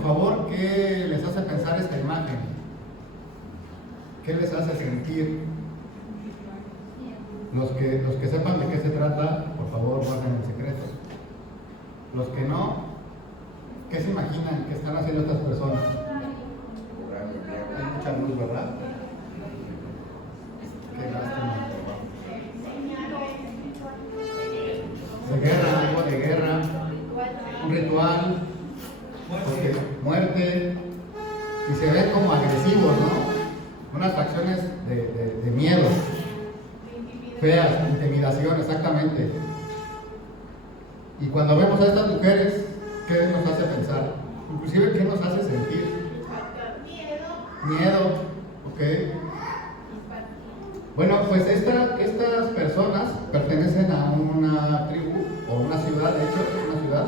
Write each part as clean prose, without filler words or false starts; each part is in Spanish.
por favor, qué les hace pensar esta imagen. ¿Qué les hace sentir? Los que sepan de qué se trata, por favor, guarden el secreto. Los que no, ¿qué se imaginan que están haciendo estas personas? Hay mucha luz, ¿verdad? Qué lástima. De guerra, algo de guerra, un ritual, porque muerte, y se ven como agresivos, ¿no? Unas facciones de miedo, feas, intimidación, exactamente. Y cuando vemos a estas mujeres, ¿qué nos hace pensar? Inclusive, ¿qué nos hace sentir? Miedo, ¿ok? Bueno, pues estas personas pertenecen a una tribu, o una ciudad, de hecho, es una ciudad,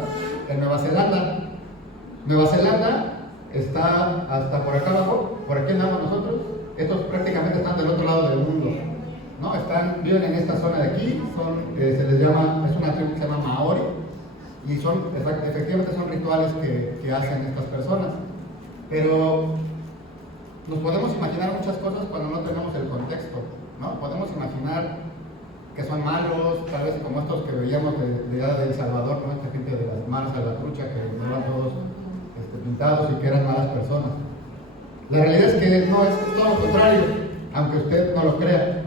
en Nueva Zelanda. Nueva Zelanda está hasta por acá abajo, por aquí andamos nosotros. Estos prácticamente están del otro lado del mundo, ¿no? Viven en esta zona de aquí, se les llama, es una tribu que se llama Maori, y efectivamente son rituales que hacen estas personas. Pero nos podemos imaginar muchas cosas cuando no tenemos el contexto, ¿no? Podemos imaginar que son malos, tal vez como estos que veíamos de El Salvador, ¿no? Esta gente de las manos a la trucha que eran todos pintados y que eran malas personas. La realidad es que no, es todo lo contrario, aunque usted no lo crea.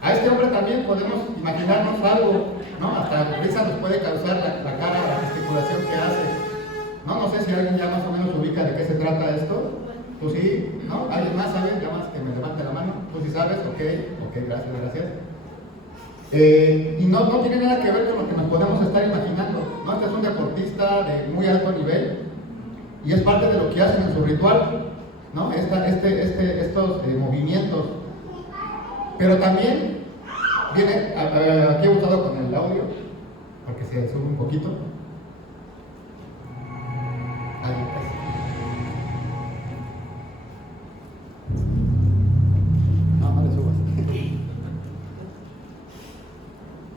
A este hombre también podemos imaginarnos algo, ¿no? Hasta risa nos puede causar la cara, la gesticulación que hace. No sé si alguien ya más o menos ubica de qué se trata esto. ¿Tú sí? ¿No? ¿Alguien más sabe? Ya más que me levante la mano. ¿Tú sí sabes? Ok, gracias. Y no tiene nada que ver con lo que nos podemos estar imaginando, ¿no? Este es un deportista de muy alto nivel y es parte de lo que hacen en su ritual, ¿no? Estos movimientos. Pero también viene, aquí he usado con el audio, porque se sube un poquito. Ahí está. No le subas.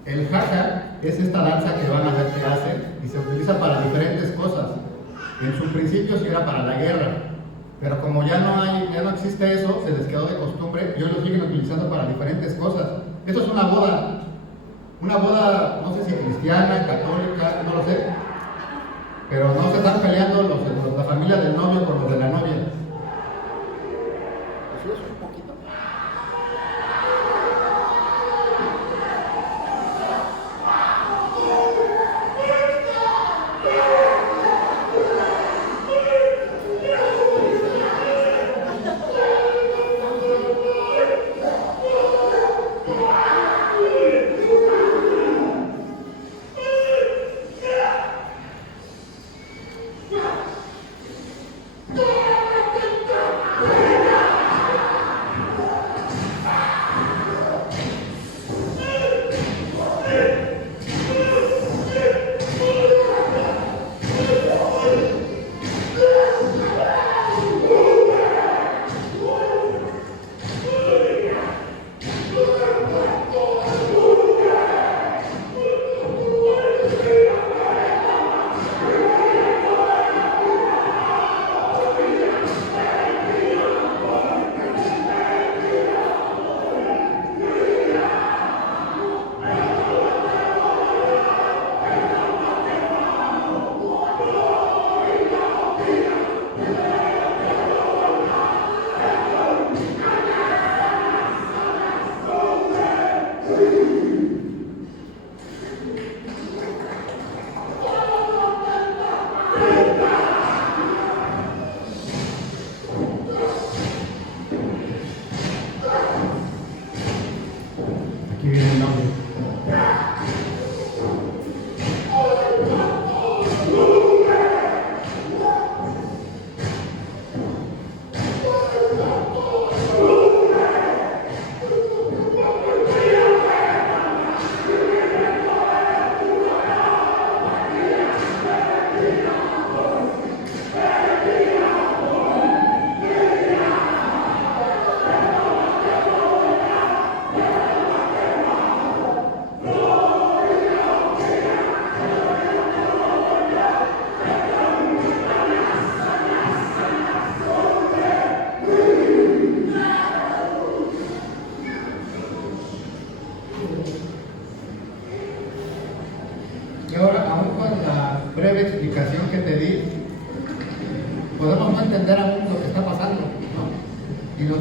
El haka es esta danza que van a ver que hacen y se utiliza para diferentes cosas. En su principio sí era para la guerra, pero como ya no existe eso, se les quedó de costumbre y hoy lo siguen utilizando para diferentes cosas. Esto es una boda, no sé si cristiana, católica, no lo sé, pero no se están peleando la familia del novio con los de la novia. ¿Subes un poquito?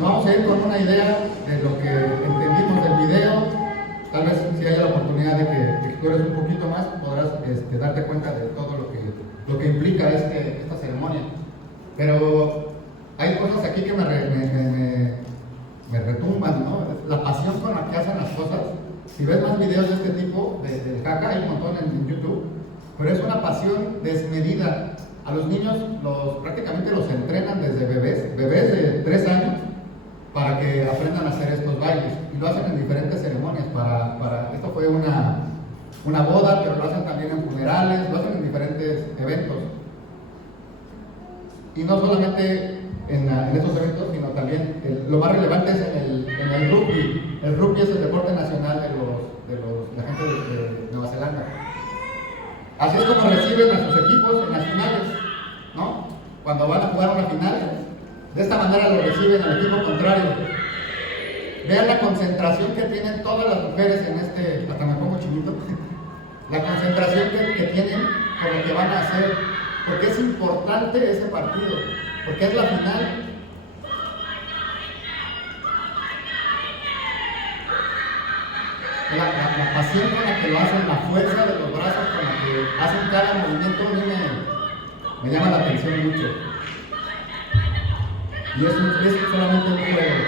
nos vamos a ir con una idea de lo que entendimos del video. Tal vez si haya la oportunidad de que explores un poquito más, podrás darte cuenta de todo lo que implica esta ceremonia. Pero hay cosas aquí que me retumban, ¿no? La pasión con la que hacen las cosas. Si ves más videos de este tipo, del Jaca, hay un montón en YouTube, pero es una pasión desmedida. A los niños prácticamente los entrenan desde bebés de 3 años, para que aprendan a hacer estos bailes. Y lo hacen en diferentes ceremonias. Esto fue una boda, pero lo hacen también en funerales, lo hacen en diferentes eventos. Y no solamente en estos eventos, sino también lo más relevante es en el rugby. El rugby es el deporte nacional de la gente de Nueva Zelanda. Así es como reciben a sus equipos en las finales, ¿no? Cuando van a jugar una final, de esta manera lo reciben al equipo contrario. Vean la concentración que tienen todas las mujeres en hasta me pongo chinito, la concentración que tienen con lo que van a hacer, porque es importante ese partido, porque es la final. La pasión con la que lo hacen, la fuerza de los brazos con la que hacen cada movimiento, a mí me llama la atención mucho. Y es solamente un juego.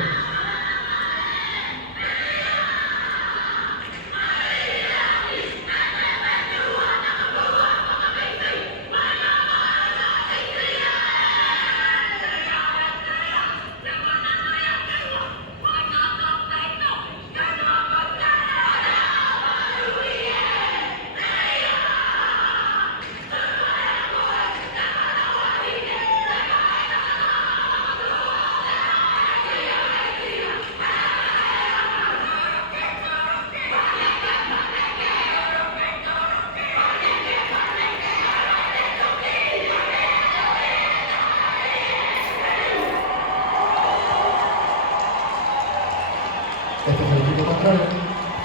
Este es el equipo contrario.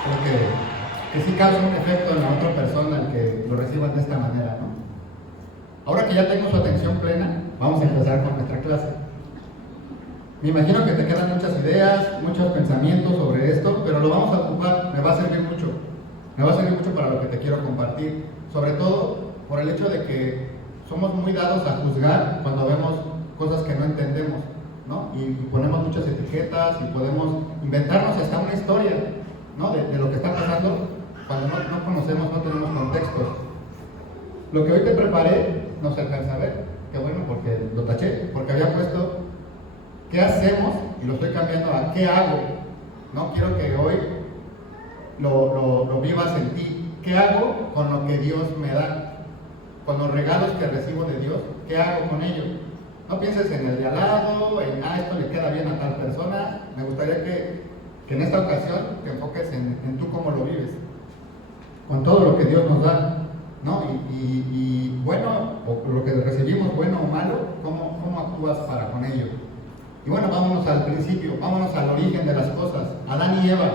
Creo que sí causa un efecto en la otra persona el que lo reciban de esta manera, ¿no? Ahora que ya tengo su atención plena, vamos a empezar con nuestra clase. Me imagino que te quedan muchas ideas, muchos pensamientos sobre esto, pero lo vamos a ocupar, me va a servir mucho. Me va a servir mucho para lo que te quiero compartir. Sobre todo por el hecho de que somos muy dados a juzgar cuando vemos cosas que no entendemos, ¿no? Y ponemos muchas etiquetas y podemos inventarnos hasta una historia, ¿no? de lo que está pasando cuando no conocemos, no tenemos contextos. Lo que hoy te preparé no se alcanza a ver, qué bueno, porque lo taché, porque había puesto ¿qué hacemos? Y lo estoy cambiando a ¿qué hago? No quiero que hoy lo vivas en ti. ¿Qué hago con lo que Dios me da? Con los regalos que recibo de Dios, ¿qué hago con ellos? No pienses en el de al lado, en esto le queda bien a tal persona. Me gustaría que en esta ocasión te enfoques en tú cómo lo vives, con todo lo que Dios nos da, ¿no? Y bueno, o lo que recibimos, bueno o malo, ¿cómo actúas para con ello? Y bueno, vámonos al principio, vámonos al origen de las cosas, Adán y Eva.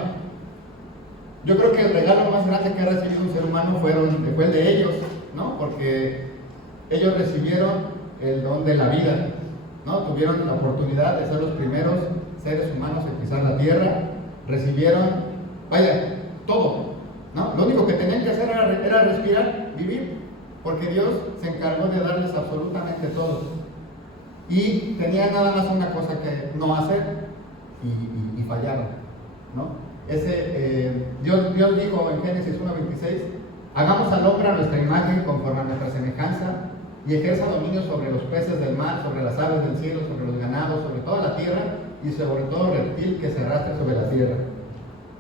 Yo creo que el regalo más grande que ha recibido un ser humano fue el de ellos, ¿no? Porque ellos recibieron el don de la vida, ¿no? Tuvieron la oportunidad de ser los primeros seres humanos en pisar la tierra, recibieron, todo, ¿no? Lo único que tenían que hacer era respirar, vivir, porque Dios se encargó de darles absolutamente todo. Y tenían nada más una cosa que no hacer y fallaron, ¿no? Dios dijo en Génesis 1:26, hagamos al hombre a nuestra imagen conforme a nuestra semejanza y ejerza dominio sobre los peces del mar, sobre las aves del cielo, sobre los ganados, sobre toda la tierra y sobre todo reptil que se arrastre sobre la tierra.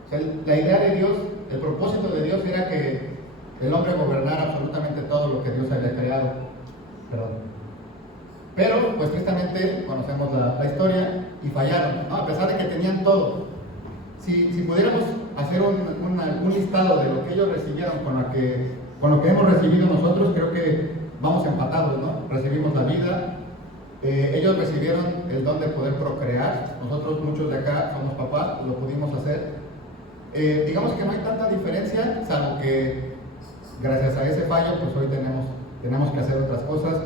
O sea, la idea de Dios, el propósito de Dios era que el hombre gobernara absolutamente todo lo que Dios había creado. Pero, pues tristemente, conocemos la historia y fallaron, ¿no? A pesar de que tenían todo. Si pudiéramos hacer un listado de lo que ellos recibieron con lo que hemos recibido nosotros, creo que vamos empatados, ¿no? Recibimos la vida, ellos recibieron el don de poder procrear, nosotros muchos de acá somos papás, lo pudimos hacer. Digamos que no hay tanta diferencia, salvo que gracias a ese fallo, pues hoy tenemos que hacer otras cosas.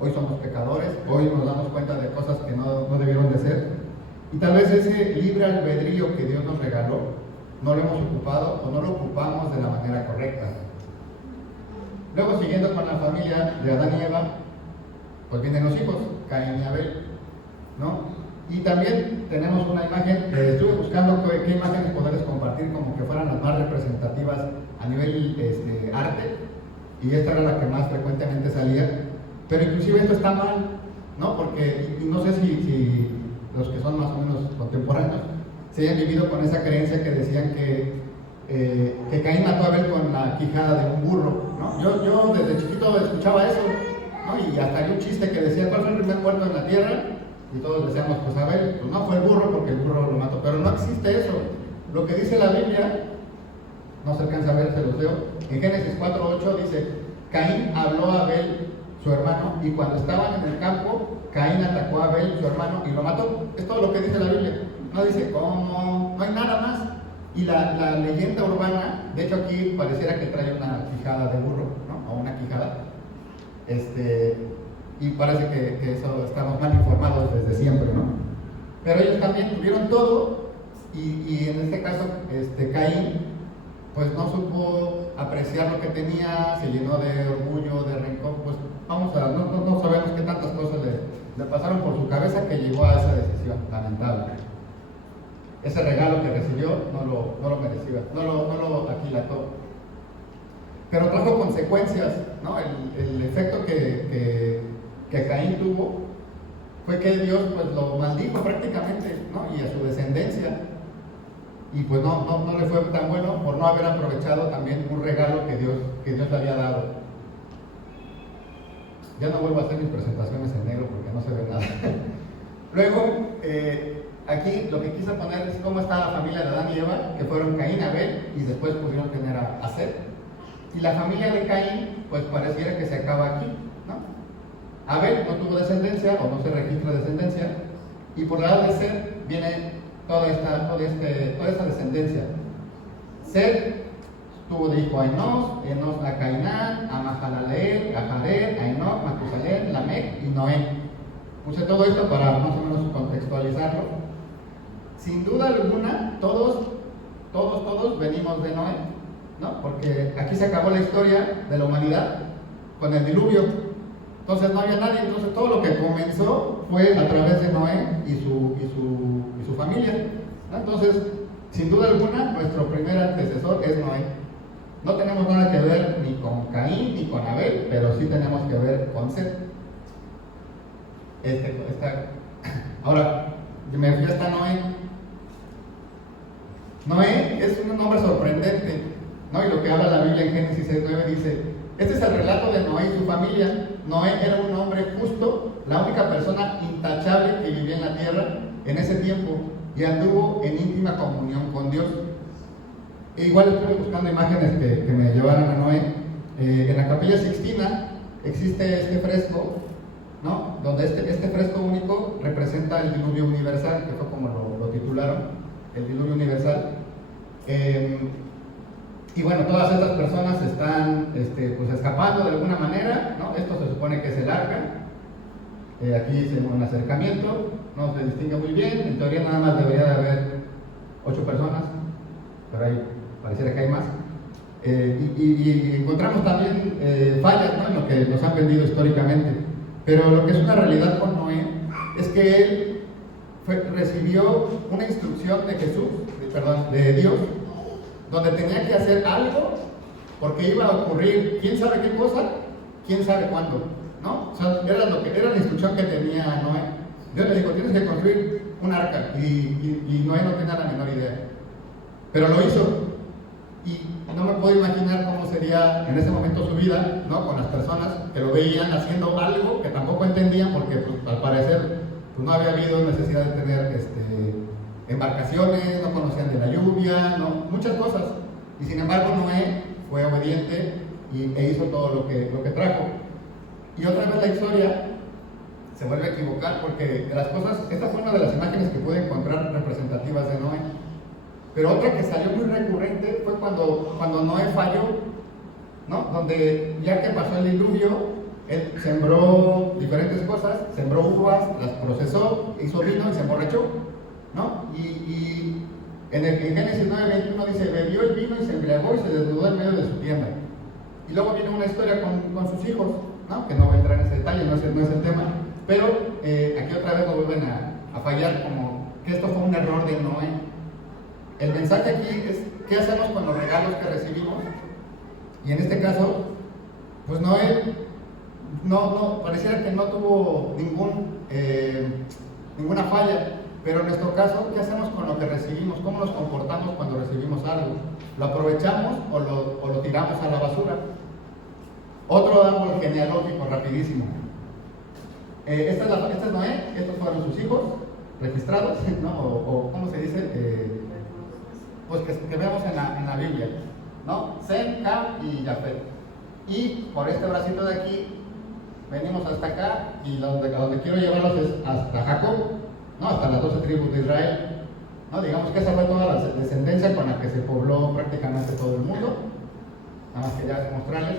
Hoy somos pecadores, hoy nos damos cuenta de cosas que no debieron de ser. Y tal vez ese libre albedrío que Dios nos regaló, no lo hemos ocupado o no lo ocupamos de la manera correcta. Luego, siguiendo con la familia de Adán y Eva, pues vienen los hijos, Caín y Abel, ¿no? Y también tenemos una imagen, estuve buscando qué imágenes poderles compartir como que fueran las más representativas a nivel arte, y esta era la que más frecuentemente salía, pero inclusive esto está mal, ¿no? Porque y no sé si los que son más o menos contemporáneos se hayan vivido con esa creencia que decían que Caín mató a Abel con la quijada de un burro, ¿no? Yo desde chiquito escuchaba eso, ¿no? Y hasta hay un chiste que decía, ¿cuál fue el primer muerto en la tierra? Y todos decíamos, pues Abel, pues no fue el burro porque el burro lo mató, pero no existe eso. Lo que dice la Biblia, no se alcanza a ver, se los leo, en Génesis 4:8 dice, Caín habló a Abel, su hermano, y cuando estaban en el campo, Caín atacó a Abel, su hermano, y lo mató. Es todo lo que dice la Biblia. No dice cómo, no hay nada más. Y la leyenda urbana, de hecho aquí pareciera que trae una quijada de burro, ¿no? O una quijada. Y parece que eso estamos mal informados desde siempre, ¿no? Pero ellos también tuvieron todo, y en este caso, Caín, pues no supo apreciar lo que tenía, se llenó de orgullo, de rencor, pues no sabemos qué tantas cosas le pasaron por su cabeza que llegó a esa decisión lamentable. Ese regalo que recibió no lo merecía, no lo aquilató. Pero trajo consecuencias, ¿no? El efecto que Caín tuvo fue que Dios pues lo maldijo prácticamente, ¿no? Y a su descendencia. Y pues no le fue tan bueno por no haber aprovechado también un regalo que Dios le había dado. Ya no vuelvo a hacer mis presentaciones en negro porque no se ve nada. Luego, aquí lo que quise poner es cómo está la familia de Adán y Eva, que fueron Caín y Abel, y después pudieron tener a Set. Y la familia de Caín, pues pareciera que se acaba aquí, ¿no? Abel no tuvo descendencia, o no se registra descendencia, y por la lado de Set viene toda esta descendencia. Set tuvo de hijo a Enos a Cainán, a Mahalaleel, a Jared, a Enoch, Matusalén, Lamec y Noé. Puse todo esto para más o menos contextualizarlo. Sin duda alguna, todos venimos de Noé, ¿no? Porque aquí se acabó la historia de la humanidad con el diluvio. Entonces no había nadie, entonces todo lo que comenzó fue a través de Noé y su familia, ¿no? Entonces, sin duda alguna, nuestro primer antecesor es Noé. No tenemos nada que ver ni con Caín ni con Abel, pero sí tenemos que ver con Set. Ahora, me fui hasta Noé. Noé es un nombre sorprendente, ¿no? Y lo que habla la Biblia en Génesis 6:9 dice, este es el relato de Noé y su familia. Noé era un hombre justo, la única persona intachable que vivía en la tierra en ese tiempo, y anduvo en íntima comunión con Dios. Igual estuve buscando imágenes que me llevaron a Noé. En la Capilla Sixtina existe este fresco, ¿no? Donde este fresco único representa el diluvio universal, que fue como lo titularon, el diluvio universal. Y bueno, todas estas personas están pues escapando de alguna manera, ¿no? Esto se supone que es el arca. Aquí hice un acercamiento, no se distingue muy bien, en teoría nada más debería de haber 8 personas, pero ahí pareciera que hay más. Y encontramos también fallas, ¿no? En lo que nos han vendido históricamente. Pero lo que es una realidad con Noé es que él recibió una instrucción de Dios, donde tenía que hacer algo porque iba a ocurrir quién sabe qué cosa, quién sabe cuándo, ¿no? O sea, era la instrucción que tenía Noé. Dios le dijo, tienes que construir un arca, y Noé no tenía la menor idea, pero lo hizo. Y no me puedo imaginar cómo sería en ese momento su vida, ¿no? Con las personas que lo veían haciendo algo que tampoco entendían, porque pues, al parecer pues, no había habido necesidad de tener embarcaciones, no conocían de la lluvia, ¿no? Muchas cosas. Y sin embargo Noé fue obediente e hizo todo lo que trajo. Y otra vez la historia se vuelve a equivocar, porque de las cosas, esta fue una de las imágenes que pude encontrar representativas de Noé. Pero otra que salió muy recurrente fue cuando Noé falló, ¿no? Donde ya que pasó el diluvio, él sembró diferentes cosas, sembró uvas, las procesó, hizo vino y se emborrachó. ¿no? Y en Génesis 9:21 dice, bebió el vino y se embriagó y se desnudó en medio de su tienda. Y luego viene una historia con sus hijos, ¿no? Que no voy a entrar en ese detalle, no es el tema, pero aquí otra vez nos vuelven a fallar como que esto fue un error de Noé. El mensaje aquí es, ¿qué hacemos con los regalos que recibimos? Y en este caso, pues Noé pareciera que no tuvo ninguna falla, pero en nuestro caso, ¿qué hacemos con lo que recibimos? ¿Cómo nos comportamos cuando recibimos algo? ¿Lo aprovechamos o lo tiramos a la basura? Otro árbol genealógico, rapidísimo. Este es Noé, estos fueron sus hijos registrados, ¿no? O ¿cómo se dice? Pues que vemos en la Biblia, ¿no? Sem, Cam y Jafet. Y por este bracito de aquí, venimos hasta acá, y a donde quiero llevarlos es hasta Jacob, ¿no? Hasta las 12 tribus de Israel, ¿no? Digamos que esa fue toda la descendencia con la que se pobló prácticamente todo el mundo. Nada más quería mostrarles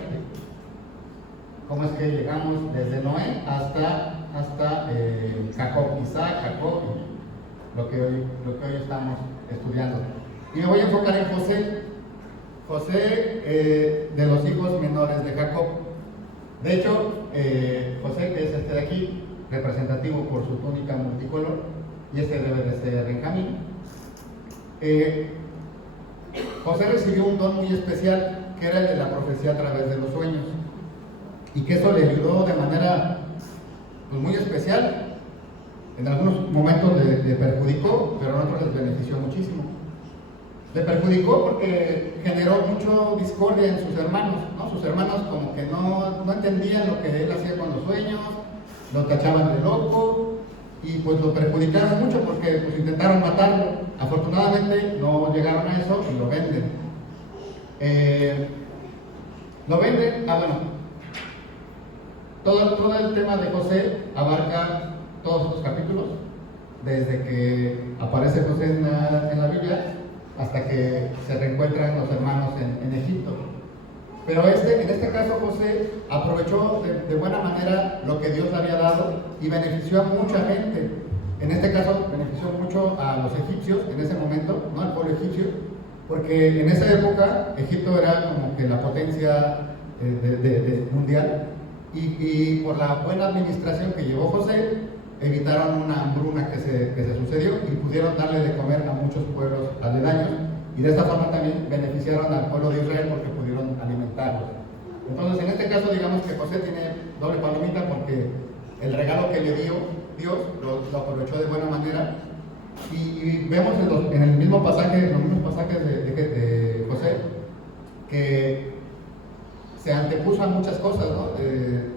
cómo es que llegamos desde Noé hasta Jacob, Isaac, Jacob, y lo que hoy estamos estudiando. Y me voy a enfocar en José, de los hijos menores de Jacob. De hecho, José, que es este de aquí, representativo por su túnica multicolor, y este debe de ser Benjamín. José recibió un don muy especial, que era el de la profecía a través de los sueños, y que eso le ayudó de manera pues, muy especial. En algunos momentos le perjudicó, pero en otros les benefició muchísimo. Le perjudicó porque generó mucho discordia en sus hermanos, ¿no? Sus hermanos como que no entendían lo que él hacía con los sueños, lo tachaban de loco, y pues lo perjudicaron mucho porque pues intentaron matarlo. Afortunadamente no llegaron a eso y lo venden. Bueno, todo el tema de José abarca todos estos capítulos, desde que aparece José en la Biblia hasta que se reencuentran los hermanos en Egipto. Pero en este caso José aprovechó de buena manera lo que Dios le había dado y benefició a mucha gente. En este caso benefició mucho a los egipcios en ese momento, ¿no? Al pueblo egipcio, porque en esa época Egipto era como que la potencia mundial, y por la buena administración que llevó José, evitaron una hambruna que se sucedió y pudieron darle de comer a muchos pueblos aledaños, y de esta forma también beneficiaron al pueblo de Israel porque pudieron alimentarlos. Entonces, en este caso, digamos que José tiene doble palomita porque el regalo que le dio Dios lo aprovechó de buena manera, y vemos en los mismos pasajes de José que se antepuso a muchas cosas, ¿no?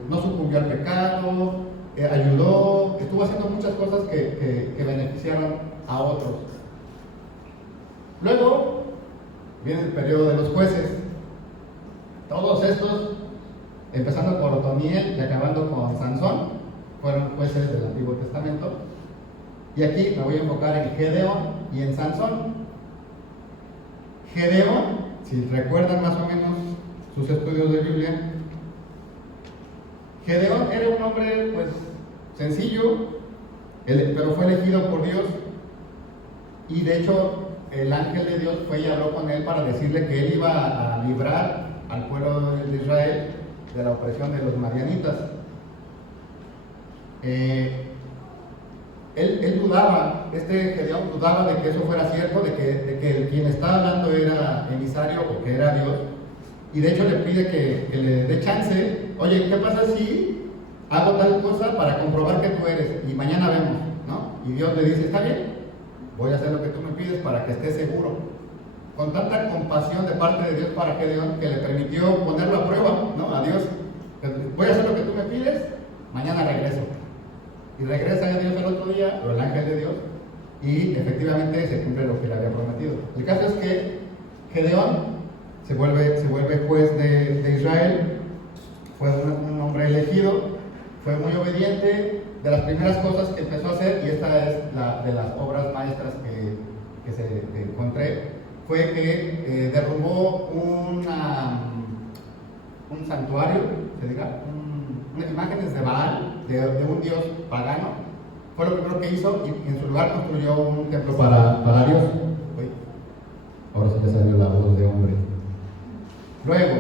No sucumbió al pecado, ayudó, estuvo haciendo muchas cosas que beneficiaron a otros. Luego viene el periodo de los jueces. Todos estos, empezando por Otoniel y acabando con Sansón, fueron jueces del Antiguo Testamento. Y aquí me voy a enfocar en Gedeón y en Sansón. Gedeón, si recuerdan más o menos sus estudios de Biblia, Gedeón era un hombre pues sencillo, pero fue elegido por Dios, y de hecho el ángel de Dios fue y habló con él para decirle que él iba a librar al pueblo de Israel de la opresión de los madianitas. Él dudaba, Gedeón dudaba de que eso fuera cierto, de que quien estaba hablando era emisario o que era Dios, y de hecho le pide que le dé chance. Oye, ¿qué pasa si hago tal cosa para comprobar que tú eres? Y mañana vemos, ¿no? Y Dios le dice, está bien, voy a hacer lo que tú me pides para que estés seguro. Con tanta compasión de parte de Dios para Gedeón, que le permitió ponerlo a prueba, ¿no? A Dios, voy a hacer lo que tú me pides, mañana regreso. Y regresa a Dios al otro día, o el ángel de Dios, y efectivamente se cumple lo que le había prometido. El caso es que Gedeón se vuelve juez de Israel, fue un hombre elegido, fue muy obediente. De las primeras cosas que empezó a hacer, y esta es de las obras maestras que se encontré, fue que derrumbó un santuario, se diga, unas imágenes de Baal, de un dios pagano, fue lo primero que hizo y en su lugar construyó un templo para Dios. Uy, ahora sí me salió la voz de hombre. Luego,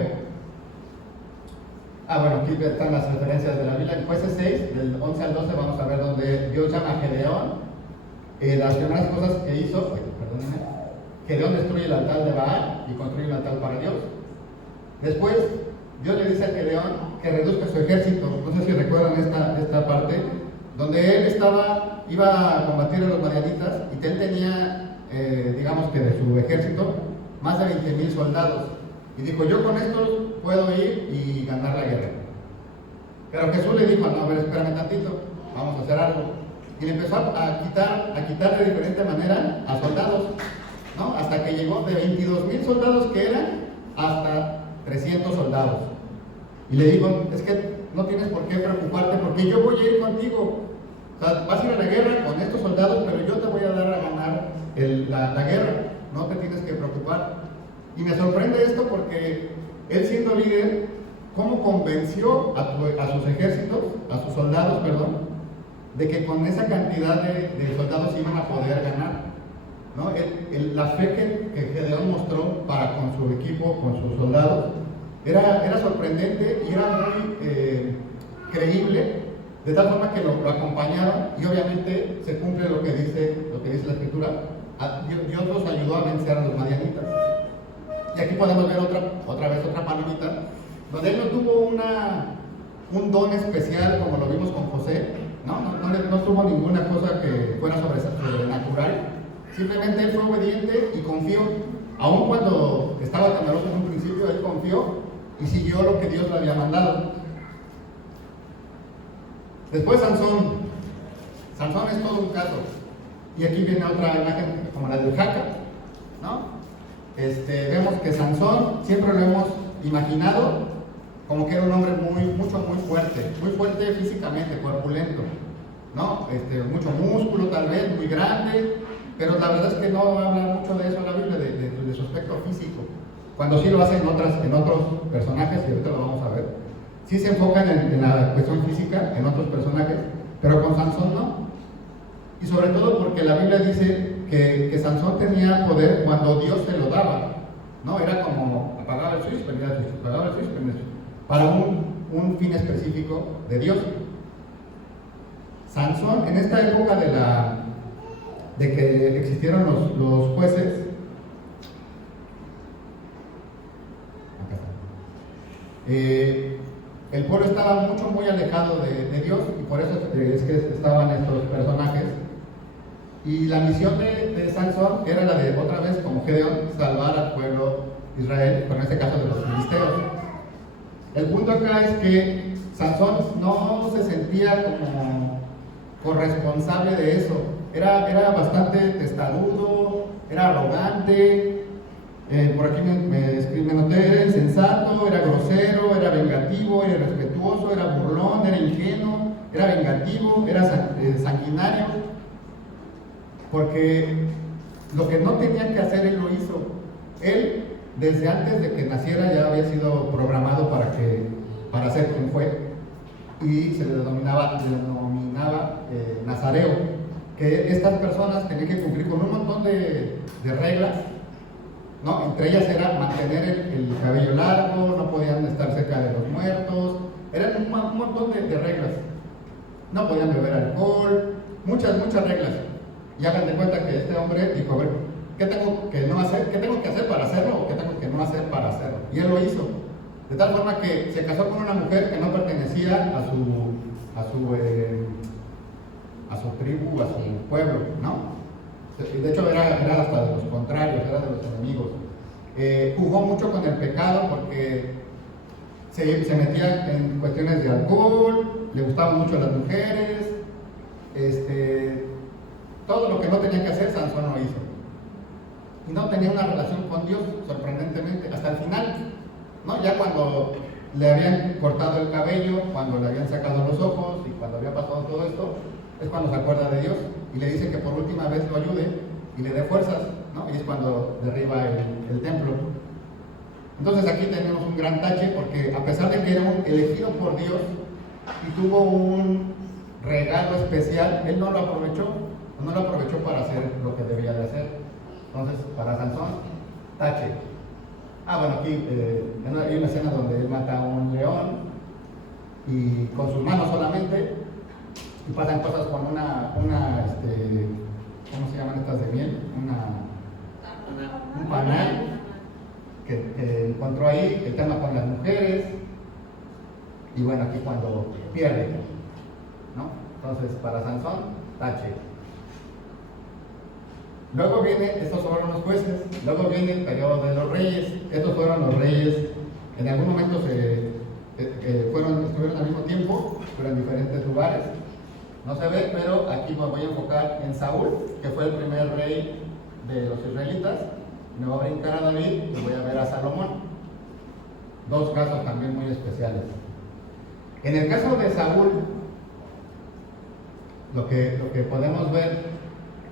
bueno, aquí están las referencias de la Biblia. En Jueces 6, del 11 al 12, vamos a ver donde Dios llama a Gedeón. Las primeras cosas que hizo, perdónenme, Gedeón destruye el altar de Baal y construye un altar para Dios. Después, Dios le dice a Gedeón que reduzca su ejército. No sé si recuerdan esta parte, donde él iba a combatir a los madianitas y él tenía, digamos que de su ejército, más de 20,000 soldados. Y dijo, yo con estos puedo ir y ganar la guerra. Pero Jesús le dijo, no, a ver, espérame tantito, vamos a hacer algo. Y le empezó a quitar de diferente manera a soldados, ¿no? Hasta que llegó de 22,000 soldados que eran hasta 300 soldados. Y le dijo, es que no tienes por qué preocuparte porque yo voy a ir contigo. O sea, vas a ir a la guerra con estos soldados, pero yo te voy a dar a ganar la guerra. No te tienes que preocupar. Y me sorprende esto porque él, siendo líder, ¿cómo convenció a sus ejércitos, a sus soldados, perdón, de que con esa cantidad de soldados iban a poder ganar? ¿No? La fe que Gedeón mostró para con su equipo, con sus soldados, era sorprendente y era muy creíble, de tal forma que lo acompañaron y obviamente se cumple lo que dice la Escritura. Dios los ayudó a vencer a los madianitas. Y aquí podemos ver otra vez otra palomita, donde él no tuvo un don especial como lo vimos con José, no tuvo ninguna cosa que fuera sobrenatural. Simplemente él fue obediente y confió. Aun cuando estaba temeroso en un principio, él confió y siguió lo que Dios le había mandado. Después Sansón es todo un caso. Y aquí viene otra imagen como la del Jaca, ¿no? Vemos que Sansón siempre lo hemos imaginado como que era un hombre muy fuerte físicamente, corpulento, ¿no? Mucho músculo tal vez, muy grande, pero la verdad es que no habla mucho de eso en la Biblia, de su aspecto físico, cuando sí lo hace en otros personajes, y ahorita lo vamos a ver. Sí se enfocan en la cuestión física, en otros personajes, pero con Sansón no. Y sobre todo porque la Biblia dice que Sansón tenía poder cuando Dios se lo daba, ¿no? Era como apagaba el switch, prendía el switch, apagaba el switch, prendía el switch, para un fin específico de Dios. Sansón, en esta época de que existieron los jueces, acá está. El pueblo estaba muy alejado de Dios y por eso es que estaban estos personajes. Y la misión de Sansón era la de, otra vez, como Gedeón, salvar al pueblo de Israel, pero en este caso de los filisteos. El punto acá es que Sansón no se sentía como corresponsable de eso. Era bastante testarudo, era arrogante. Por aquí me noté, era insensato, era grosero, era vengativo, era irrespetuoso, era burlón, era ingenuo, era vengativo, era sanguinario. Porque lo que no tenía que hacer, él lo hizo. Él, desde antes de que naciera, ya había sido programado para ser quien fue. Y se le denominaba nazareo. Que estas personas tenían que cumplir con un montón de reglas, ¿no? Entre ellas era mantener el cabello largo, no podían estar cerca de los muertos. Eran un montón de reglas. No podían beber alcohol, muchas reglas. Y hagan de cuenta que este hombre dijo, a ver, ¿qué tengo que no hacer? ¿Qué tengo que hacer para hacerlo o qué tengo que no hacer para hacerlo? Y él lo hizo. De tal forma que se casó con una mujer que no pertenecía a su tribu, a su pueblo, ¿no? De hecho era hasta de los contrarios, era de los enemigos. Jugó mucho con el pecado porque se metía en cuestiones de alcohol, le gustaban mucho las mujeres, todo lo que no tenía que hacer, Sansón lo hizo. Y no tenía una relación con Dios, sorprendentemente, hasta el final, ¿no? Ya cuando le habían cortado el cabello, cuando le habían sacado los ojos y cuando había pasado todo esto, es cuando se acuerda de Dios y le dice que por última vez lo ayude y le dé fuerzas, ¿no? Y es cuando derriba el templo. Entonces aquí tenemos un gran tache porque a pesar de que era elegido por Dios y tuvo regalo especial, él no lo aprovechó para hacer lo que debía de hacer. Entonces, para Sansón, tache. Bueno, aquí hay una escena donde él mata a un león y con sus manos solamente, y pasan cosas con ¿cómo se llaman estas de miel? Un panal que encontró ahí, el tema con las mujeres, y bueno, aquí cuando pierde, ¿no? Entonces, para Sansón, tache. Luego viene, estos fueron los jueces, luego viene el periodo de los reyes. Estos fueron los reyes, en algún momento estuvieron al mismo tiempo, pero en diferentes lugares. No se ve, pero aquí me voy a enfocar en Saúl, que fue el primer rey de los israelitas. Me voy a brincar a David y voy a ver a Salomón. Dos casos también muy especiales. En el caso de Saúl, lo que podemos ver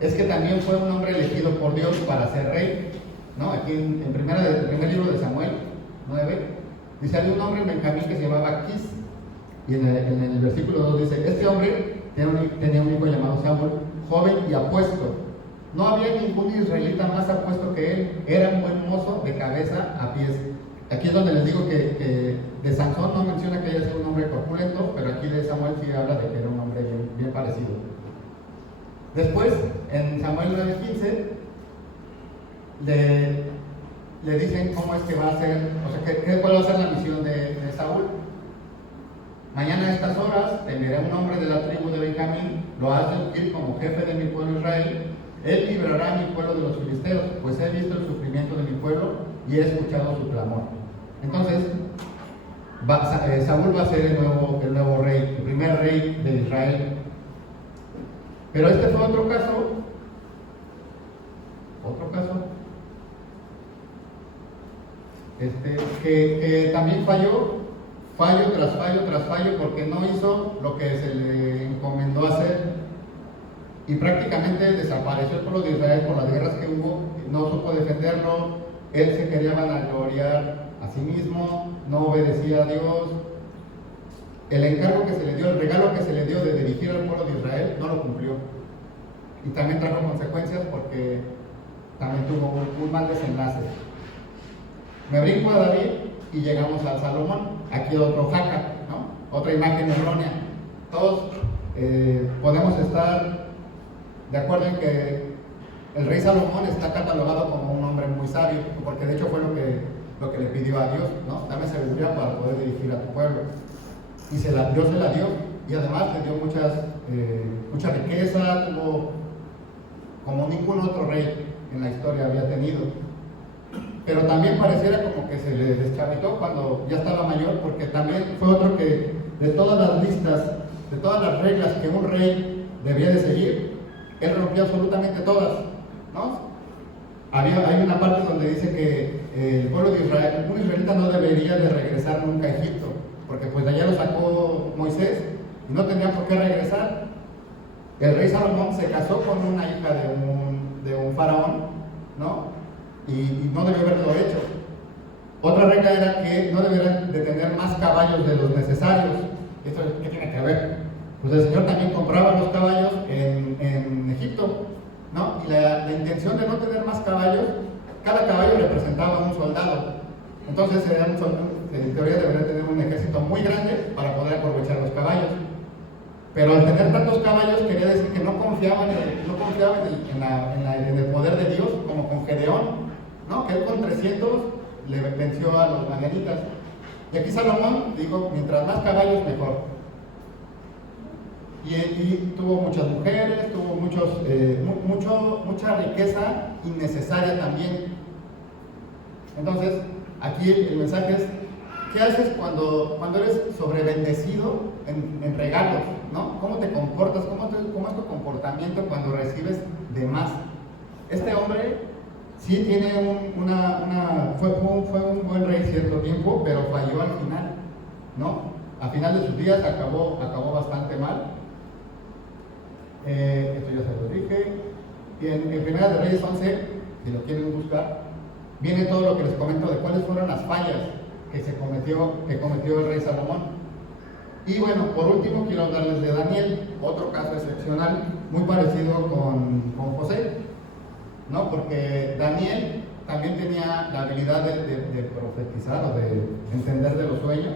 es que también fue un hombre elegido por Dios para ser rey, ¿no? Aquí en el primer libro de Samuel 9, dice: había un hombre en Benjamín que se llamaba Quis, y en el versículo 2 dice: este hombre tenía un hijo llamado Samuel, joven y apuesto. No había ningún israelita más apuesto que él, era un buen mozo de cabeza a pies. Aquí es donde les digo que de Sansón no menciona que haya sido un hombre corpulento, pero aquí de Samuel sí habla de que era un hombre bien parecido. Después, en Samuel 9:15, le dicen cómo es que va a ser, o sea, cuál va a ser la misión de Saúl. Mañana a estas horas te enviaré un hombre de la tribu de Benjamín, lo has de ungir como jefe de mi pueblo Israel. Él librará a mi pueblo de los filisteos, pues he visto el sufrimiento de mi pueblo y he escuchado su clamor. Entonces, Saúl va a ser el nuevo rey, el primer rey de Israel. Pero este fue otro caso, que también fallo tras fallo, porque no hizo lo que se le encomendó hacer, y prácticamente desapareció el pueblo de Israel por las guerras que hubo. No supo defenderlo, él se quería vanagloriar a sí mismo, no obedecía a Dios. El encargo que se le dio, el regalo que se le dio de dirigir al pueblo de Israel, no lo cumplió. Y también trajo consecuencias porque también tuvo un mal desenlace. Me brinco a David y llegamos al Salomón. Aquí otro jaca, ¿no? Otra imagen errónea. Todos podemos estar de acuerdo en que el rey Salomón está catalogado como un hombre muy sabio, porque de hecho fue lo que le pidió a Dios, ¿no? Dame sabiduría para poder dirigir a tu pueblo. Y Dios se la dio, y además le dio mucha riqueza, tuvo como ningún otro rey en la historia había tenido. Pero también pareciera como que se le deschavitó cuando ya estaba mayor, porque también fue otro que de todas las listas, de todas las reglas que un rey debía de seguir, él rompió absolutamente todas, ¿no? Hay una parte donde dice que el pueblo de Israel, un israelita no debería de regresar nunca a Egipto, porque pues de allá lo sacó Moisés y no tenía por qué regresar. El rey Salomón se casó con una hija de un faraón, ¿no? Y no debió haberlo hecho. Otra regla era que no deberían de tener más caballos de los necesarios. ¿Esto qué tiene que ver? Pues el Señor también compraba los caballos en Egipto, ¿no? Y la intención de no tener más caballos, cada caballo representaba un soldado. Entonces en teoría debería tener un ejército muy grande para poder aprovechar los caballos. Pero al tener tantos caballos quería decir que no confiaban en el poder de Dios, como con Gedeón, ¿no? Que él con 300 le venció a los madianitas. Y aquí Salomón dijo: mientras más caballos, mejor. Y tuvo muchas mujeres, tuvo mucha riqueza innecesaria también. Entonces, aquí el mensaje es: ¿qué haces cuando eres sobrebendecido en regalos, ¿no? ¿Cómo te comportas? ¿Cómo es tu comportamiento cuando recibes de más? Este hombre sí tiene fue un buen rey cierto tiempo, pero falló al final, ¿no? Al final de sus días acabó bastante mal. Esto ya se lo dije. Y en Primera de Reyes 11, si lo quieren buscar, viene todo lo que les comento de cuáles fueron las fallas que cometió el rey Salomón. Y bueno, por último quiero hablarles de Daniel, otro caso excepcional, muy parecido con José, ¿no? Porque Daniel también tenía la habilidad de profetizar o de entender de los sueños,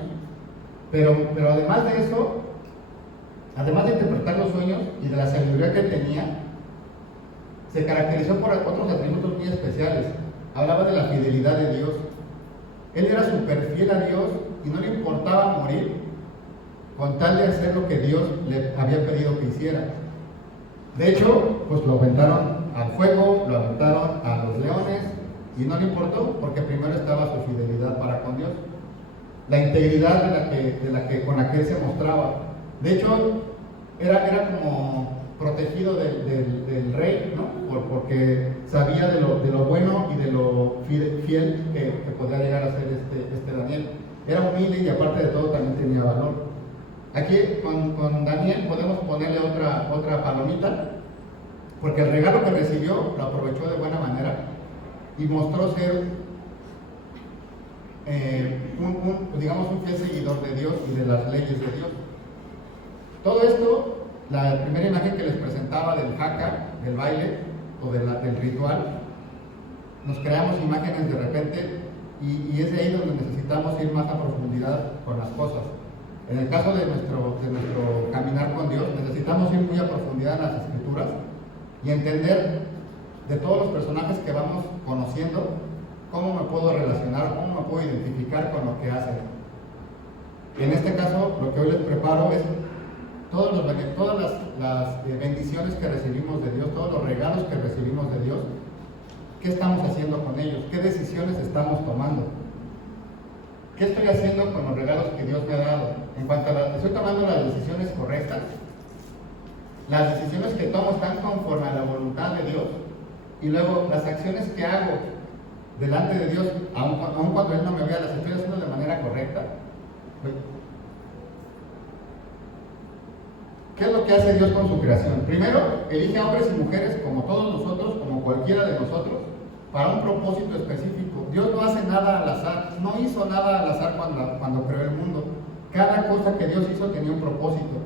pero además de eso, además de interpretar los sueños y de la sabiduría que tenía, se caracterizó por otros atributos muy especiales. Hablaba de la fidelidad de Dios. Él era súper fiel a Dios y no le importaba morir con tal de hacer lo que Dios le había pedido que hiciera. De hecho, pues lo aventaron al fuego, lo aventaron a los leones y no le importó porque primero estaba su fidelidad para con Dios, la integridad con la que él se mostraba. De hecho, era como protegido del rey, ¿no? Porque sabía de lo bueno y de lo fiel que podía llegar a ser este Daniel. Era humilde y aparte de todo también tenía valor. Aquí con Daniel podemos ponerle otra palomita, porque el regalo que recibió lo aprovechó de buena manera y mostró ser digamos un fiel seguidor de Dios y de las leyes de Dios. Todo esto, la primera imagen que les presentaba del haka, del baile o del ritual, nos creamos imágenes de repente y es de ahí donde necesitamos ir más a profundidad con las cosas. En el caso de nuestro caminar con Dios, necesitamos ir muy a profundidad en las Escrituras y entender de todos los personajes que vamos conociendo, cómo me puedo relacionar, cómo me puedo identificar con lo que hacen. En este caso, lo que hoy les preparo es todas las bendiciones que recibimos de Dios, todos los regalos que recibimos de Dios, ¿qué estamos haciendo con ellos? ¿Qué decisiones estamos tomando? ¿Qué estoy haciendo con los regalos que Dios me ha dado? En cuanto a ¿estoy tomando las decisiones correctas? Las decisiones que tomo están conforme a la voluntad de Dios. Y luego, las acciones que hago delante de Dios, aun cuando Él no me vea, las estoy haciendo de manera correcta. ¿Qué es lo que hace Dios con su creación? Primero, elige a hombres y mujeres como todos nosotros, como cualquiera de nosotros, para un propósito específico. Dios no hace nada al azar, no hizo nada al azar cuando creó el mundo. Cada cosa que Dios hizo tenía un propósito,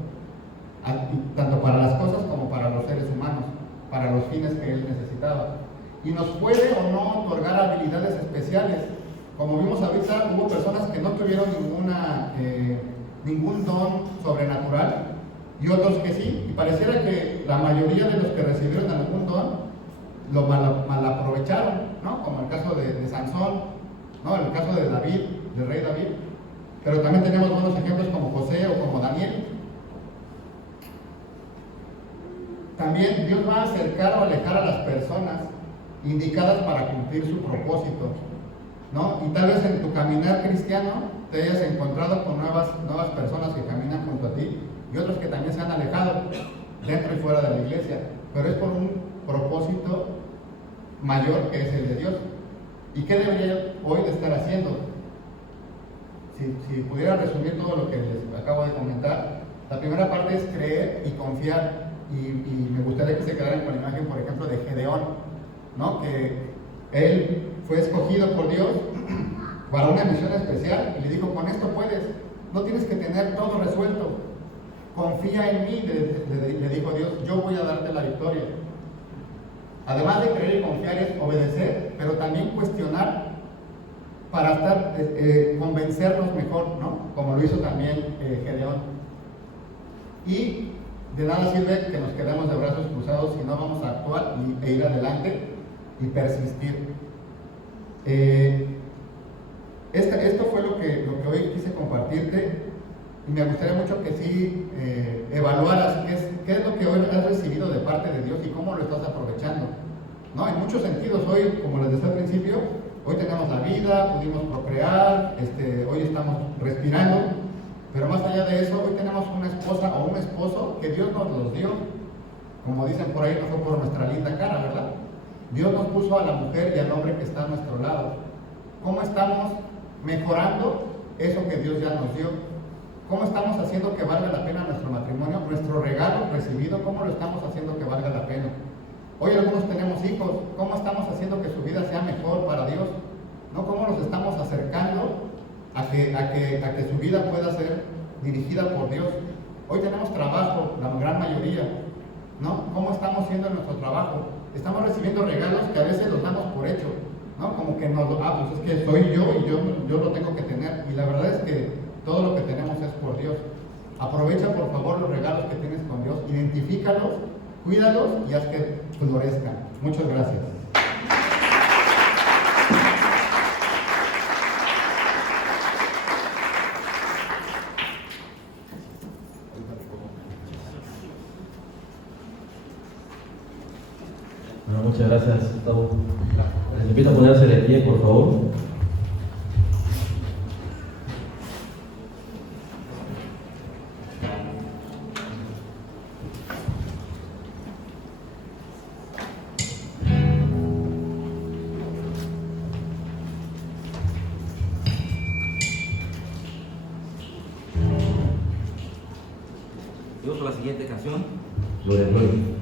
tanto para las cosas como para los seres humanos, para los fines que Él necesitaba. Y nos puede o no otorgar habilidades especiales. Como vimos ahorita, hubo personas que no tuvieron ningún don sobrenatural y otros que sí. Y pareciera que la mayoría de los que recibieron algún don lo mal aprovecharon, ¿no? Como el caso de Sansón, ¿no? El caso de David, del rey David. Pero también tenemos buenos ejemplos como José o como Daniel. También Dios va a acercar o alejar a las personas indicadas para cumplir su propósito, ¿no? Y tal vez en tu caminar cristiano te hayas encontrado con nuevas personas que caminan junto a ti y otros que también se han alejado dentro y fuera de la iglesia, pero es por un propósito mayor que es el de Dios. ¿Y qué debería hoy de estar haciendo? Si pudiera resumir todo lo que les acabo de comentar, la primera parte es creer y confiar, y me gustaría que se quedaran con la imagen, por ejemplo, de Gedeón, ¿no? Que él fue escogido por Dios para una misión especial y le dijo: con esto puedes, no tienes que tener todo resuelto, confía en mí, le dijo Dios, yo voy a darte la victoria. Además de creer y confiar es obedecer, pero también cuestionar para convencernos mejor, ¿no? Como lo hizo también Gedeón. Y de nada sirve que nos quedemos de brazos cruzados si no vamos a actuar e ir adelante y persistir. Esto fue lo que hoy quise compartirte, y me gustaría mucho que sí evaluaras qué es lo que hoy has recibido de parte de Dios y cómo lo estás aprovechando, ¿no? En muchos sentidos, hoy, como les decía al principio, hoy tenemos la vida, pudimos procrear, hoy estamos respirando, pero más allá de eso, hoy tenemos una esposa o un esposo que Dios nos los dio. Como dicen por ahí, no fue por nuestra linda cara, ¿verdad? Dios nos puso a la mujer y al hombre que está a nuestro lado. ¿Cómo estamos mejorando eso que Dios ya nos dio? ¿Cómo estamos haciendo que valga la pena nuestro matrimonio, nuestro regalo recibido? ¿Cómo lo estamos haciendo que valga la pena? Hoy algunos tenemos hijos, ¿cómo estamos haciendo que su vida sea mejor para Dios? ¿No? ¿Cómo nos estamos acercando a que su vida pueda ser dirigida por Dios. Hoy tenemos trabajo, la gran mayoría, ¿no? ¿Cómo estamos haciendo nuestro trabajo? Estamos recibiendo regalos que a veces los damos por hecho, ¿no? Como que nos lo, pues es que soy yo y yo lo tengo que tener. Y la verdad es que todo lo que tenemos es por Dios. Aprovecha por favor los regalos que tienes con Dios, identifícalos, cuídalos y haz que florezcan. Muchas gracias. Bueno, muchas gracias, Gustavo. Les invito a ponerse de pie, por favor. Vamos a la siguiente canción. Gloria a Dios.